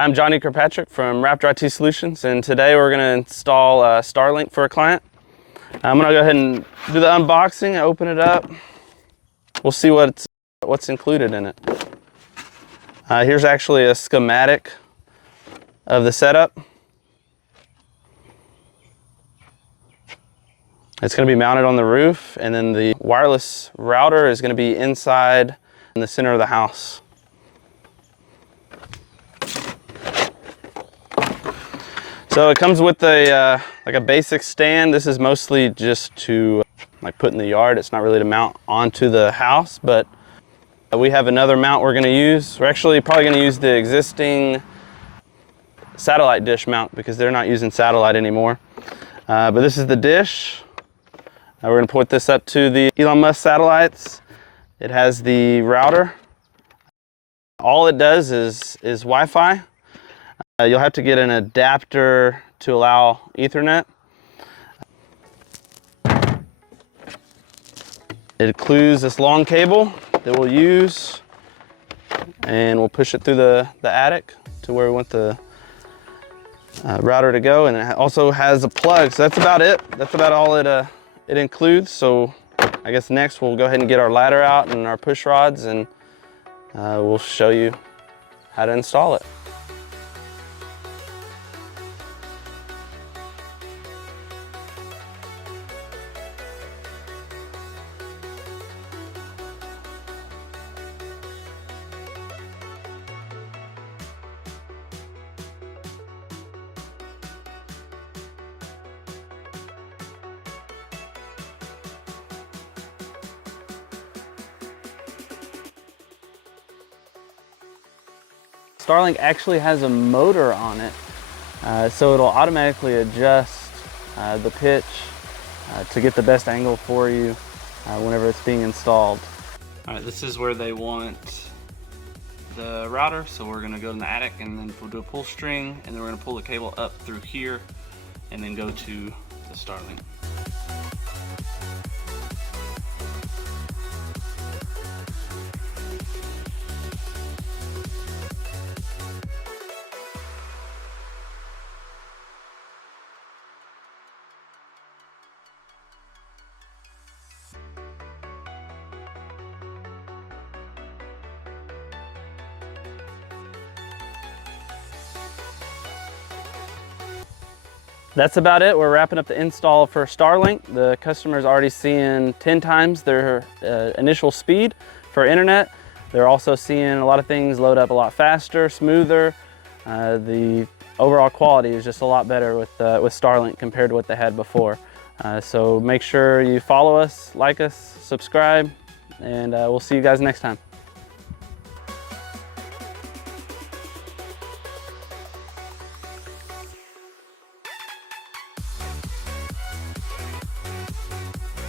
I'm Johnny Kirkpatrick from Raptor IT Solutions, and today we're going to install Starlink for a client. I'm going to go ahead and do the unboxing, open it up. We'll see what's included in it. Here's actually a schematic of the setup. It's going to be mounted on the roof, and then the wireless router is going to be inside in the center of the house. So it comes with a like a basic stand. This is mostly just to put in the yard. It's not really to mount onto the house, but we have another mount we're going to use. We're actually probably going to use the existing satellite dish mount because they're not using satellite anymore. But this is the dish. We're going to put this up to the Elon Musk satellites. It has the router. All it does is Wi-Fi. You'll have to get an adapter to allow Ethernet. It includes this long cable that we'll use, and we'll push it through the attic to where we want the router to go. And it also has a plug, so that's about it. That's about all it includes. So I guess next we'll go ahead and get our ladder out and our push rods, and we'll show you how to install it. Starlink actually has a motor on it, so it'll automatically adjust the pitch to get the best angle for you whenever it's being installed. All right, this is where they want the router, so we're going to go in the attic and then we'll do a pull string, and then we're going to pull the cable up through here and then go to the Starlink. That's about it. We're wrapping up the install for Starlink. The customer's already seeing 10 times their initial speed for internet. They're also seeing a lot of things load up a lot faster, smoother. The overall quality is just a lot better with Starlink compared to what they had before. So make sure you follow us, like us, subscribe, and we'll see you guys next time.